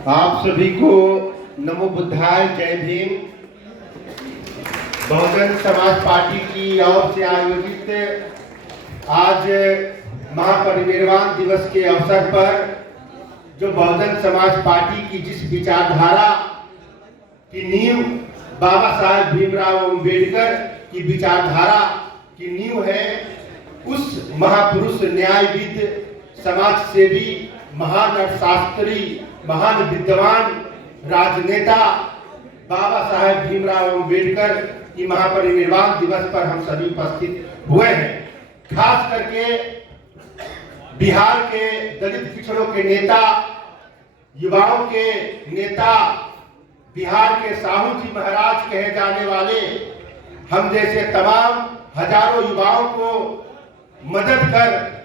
आप सभी को नमो बुद्धाय, जय भीम। बहुजन समाज पार्टी की ओर से आयोजित आज महापरिनिर्वाण दिवस के अवसर पर जो बहुजन समाज पार्टी की जिस विचारधारा की नींव बाबा साहेब भीमराव अम्बेडकर की विचारधारा की नींव है, उस महापुरुष, न्यायविद, समाज सेवी, महान अर्थशास्त्री, महान विद्वान, राजनेता बाबा साहेब भीमराव अम्बेडकर की महापरिनिर्वाण दिवस पर हम सभी उपस्थित हुए हैं। खास करके बिहार के दलित पिछड़ों के नेता, युवाओं के नेता, बिहार के साहू जी महाराज कहे जाने वाले हम जैसे तमाम हजारों युवाओं को मदद कर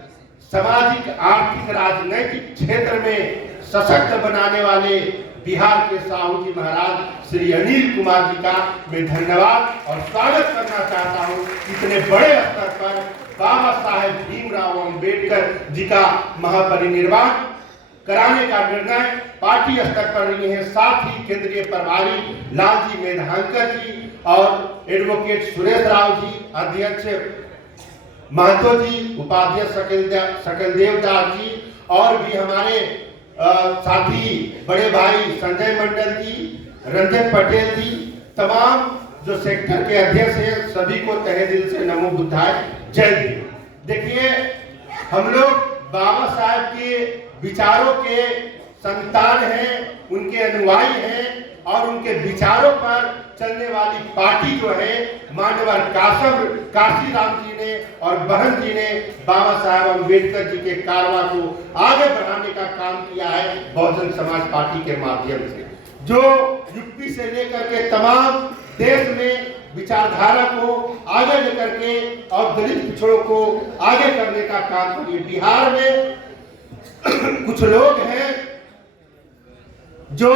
सामाजिक, आर्थिक, राजनैतिक क्षेत्र में सशक्त बनाने वाले बिहार के साहू जी महाराज श्री अनिल कुमार जी का मैं धन्यवाद और स्वागत करना चाहता हूं। इतने बड़े स्तर पर बाबा साहेब भीमराव अम्बेडकर जी का महापरिनिर्वाण कराने का निर्णय पार्टी स्तर पर लिए हैं। साथ ही केंद्रीय प्रभारी लालजी मेधांकर जी और एडवोकेट सुरेश राव जी, अध्यक्ष महतो जी, उपाध्यक्ष सकलदेव दास जी और भी हमारे साथी बड़े भाई संजय मंडल जी, रंजन पटेल जी, तमाम जो सेक्टर के अध्यक्ष हैं, सभी को तहे दिल से नमो बुद्धाय, जय भीम। देखिए, हम लोग बाबा साहब के विचारों के संतान हैं, उनके अनुयायी हैं और उनके विचारों पर चलने वाली पार्टी जो है, मानवर काशीराम जी ने और बहन जी ने बाबा साहब अम्बेडकर जी के कारवां को आगे बढ़ाने का काम किया है बहुजन समाज पार्टी के माध्यम से, जो यूपी से लेकर के तमाम देश में विचारधारा को आगे लेकर के और दलित पिछड़ों को आगे करने का काम किए। बिहार में कुछ लोग हैं जो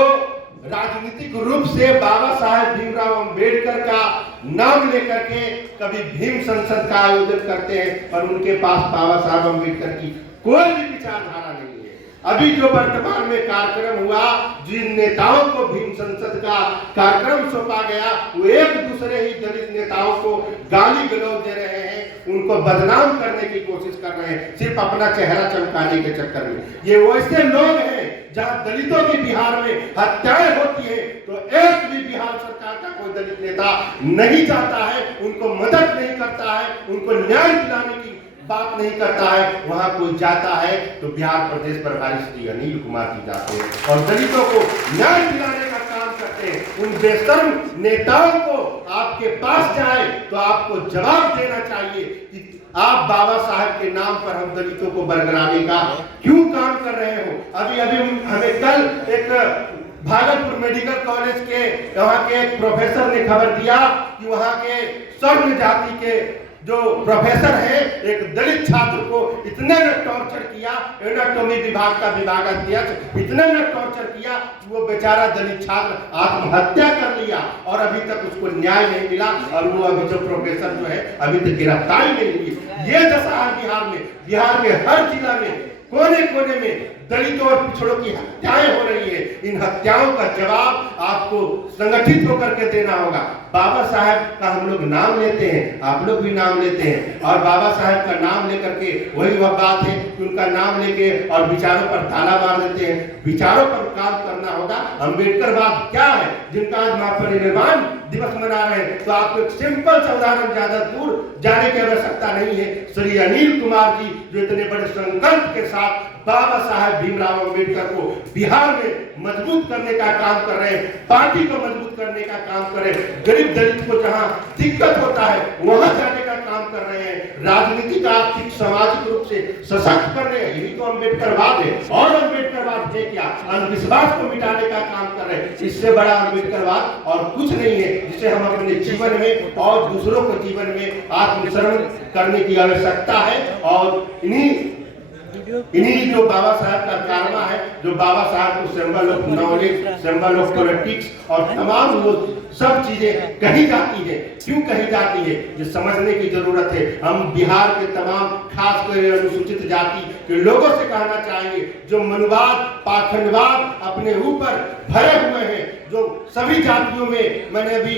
राजनीतिक रूप से बाबा साहेब भीमराव अम्बेडकर का नाम लेकर के कभी भीम संसद का आयोजन करते हैं, पर उनके पास बाबा साहेब अम्बेडकर की कोई भी विचारधारा नहीं है। अभी जो वर्तमान में कार्यक्रम हुआ, जिन नेताओं को भीम संसद का कार्यक्रम सौंपा गया, वो एक दूसरे ही दलित नेताओं को गाली गलौज दे रहे हैं, उनको बदनाम करने की कोशिश कर रहे हैं, सिर्फ अपना चेहरा चमकाने के चक्कर में। ये वैसे लोग हैं जहां दलितों की बिहार में हत्याएं होती है तो एक भी बिहार सरकार का कोई दलित नेता नहीं जाता है, उनको मदद नहीं करता है, उनको न्याय दिलाने की बात नहीं करता है। वहां कोई जाता है तो बिहार प्रदेश प्रभारी श्री अनिल कुमार जी जाते हैं और दलितों को न्याय दिलाने का काम करते हैं। उन बेशर्म नेताओं को आपके पास जाए तो आपको जवाब देना चाहिए कि आप बाबा साहब के नाम पर हम दलितों को बरगलाने का क्यों काम कर रहे हो। अभी हमें कल एक भागलपुर मेडिकल कॉलेज के वहां के एक प्रोफेसर ने खबर दिया कि वहां के स्वर्ण जाति के जो प्रोफेसर है, एक दलित छात्र को इतने ने टॉर्चर किया, एनाटॉमी विभाग का विभाग अध्यक्ष इतने ने टॉर्चर किया कि वो बेचारा दलित छात्र आत्महत्या कर लिया और अभी तक उसको न्याय नहीं मिला और वो अभी जो प्रोफेसर जो है अभी तक गिरफ्तारी नहीं हुई। ये दशा है बिहार में हर जिला में, कोने कोने में दलितों और पिछड़ों की हत्याएं हो रही है। इन हत्याओं का जवाब आपको संगठित होकर के देना होगा। बाबा साहब का हम लोग नाम लेते हैं, आप लोग भी नाम लेते हैं और बाबा साहब का नाम लेकर के वही वह बात है कि उनका नाम लेके और विचारों पर ताला मार देते हैं। विचारों पर काम करना होगा। अम्बेडकरवाद क्या है, जिनका आज महापरिनिर्वाण दिवस मना रहे हैं, तो आपको एक सिंपल सा उदाहरण, ज्यादा दूर जाने की आवश्यकता नहीं है। श्री अनिल कुमार जी जो इतने बड़े संकल्प के साथ बाबा साहेब भीमराव अम्बेडकर को बिहार में मजबूत करने का काम कर रहे हैं, पार्टी को मजबूत करने का काम कर रहे हैं, गरीब दलित को जहां दिक्कत होता है वहां जाने का काम कर रहे हैं, राजनीतिक, आर्थिक, सामाजिक रूप से सशक्त कर रहे हैं। यही तो अम्बेडकरवाद है। और अम्बेडकरवाद है क्या? अंधविश्वास को मिटाने का काम कर रहे हैं। इससे बड़ा अम्बेडकरवाद और कुछ नहीं है जिसे हम अपने जीवन में और दूसरों के जीवन में आत्मसमर्पण करने की आवश्यकता है। और इन्हीं जो बाबा साहब का कारवा है, जो बाबा साहब को symbol of knowledge, symbol of politics और तमाम वो सब चीजें कही जाती है। क्यों कही जाती है, ये समझने की जरूरत है। हम बिहार के तमाम खास कर अनुसूचित जाति के लोगों से कहना चाहेंगे, जो मनुवाद पाखंडवाद अपने ऊपर भरे हुए हैं, जो सभी जातियों में, मैंने अभी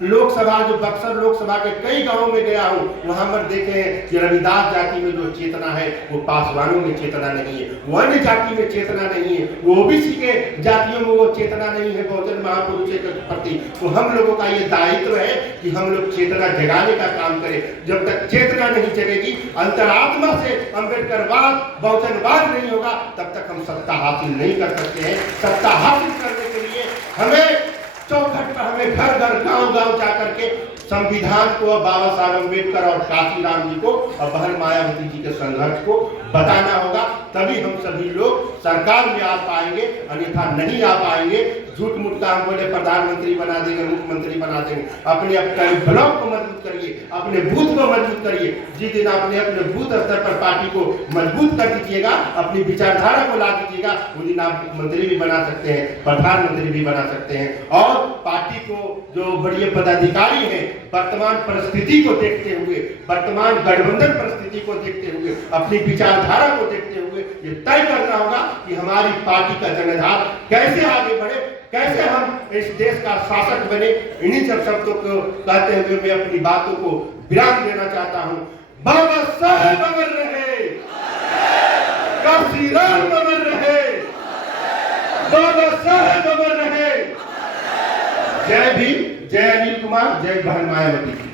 लोकसभा, जो बक्सर लोकसभा के कई गांवों में गया हूं, वहां पर देखे हैं कि रविदास जाति में जो चेतना है वो पासवानों में चेतना नहीं है, वो अन्य जाति में चेतना नहीं है, वो ओबीसी के जातियों में वो चेतना नहीं है बहुजन महापुरुषों के प्रति। तो हम लोगों का ये दायित्व है कि हम लोग चेतना जगाने का काम करें। जब तक चेतना नहीं जगेगी, अंतरात्मा से अम्बेडकरवाद बहुजनवाद नहीं होगा, तब तक हम सत्ता हासिल नहीं कर सकते हैं। सत्ता हासिल करने के लिए हमें चौखट पर, हमें घर घर गांव गांव जाकर के संविधान को, बाबा साहब अम्बेडकर और काशीराम जी को और बहन मायावती जी के संघर्ष को बताना होगा। तभी हम सभी लोग सरकार में आ पाएंगे, अन्यथा नहीं आ पाएंगे। झूठ मूठ का हम बोले प्रधानमंत्री बना देंगे, मुख्यमंत्री बना देंगे। अपने अपने ब्लॉक को मजबूत करिए, अपने बूथ को मजबूत करिए। जिस दिन आपने अपने बूथ स्तर पर पार्टी को मजबूत कर दीजिएगा, अपनी विचारधारा को ला दीजिएगा, उस दिन आप मुख्यमंत्री भी बना सकते हैं, प्रधानमंत्री भी बना सकते हैं। और पार्टी को जो बड़े पदाधिकारी हैं, वर्तमान परिस्थिति को देखते हुए, वर्तमान गठबंधन परिस्थिति को देखते हुए, अपनी विचारधारा को देखते हुए ये तय करना होगा कि हमारी पार्टी का जनाधार कैसे आगे बढ़े, कैसे हम इस देश का शासक बने। इन्हीं सब शब्दों को कहते हुए मैं अपनी बातों को विराम देना चाहता हूं। बाबा साहेब अमर रहे, काशीराम अमर रहे, बाबा साहेब अमर रहे। जय भीम, जय अनिल कुमार, जय बहन मायावती।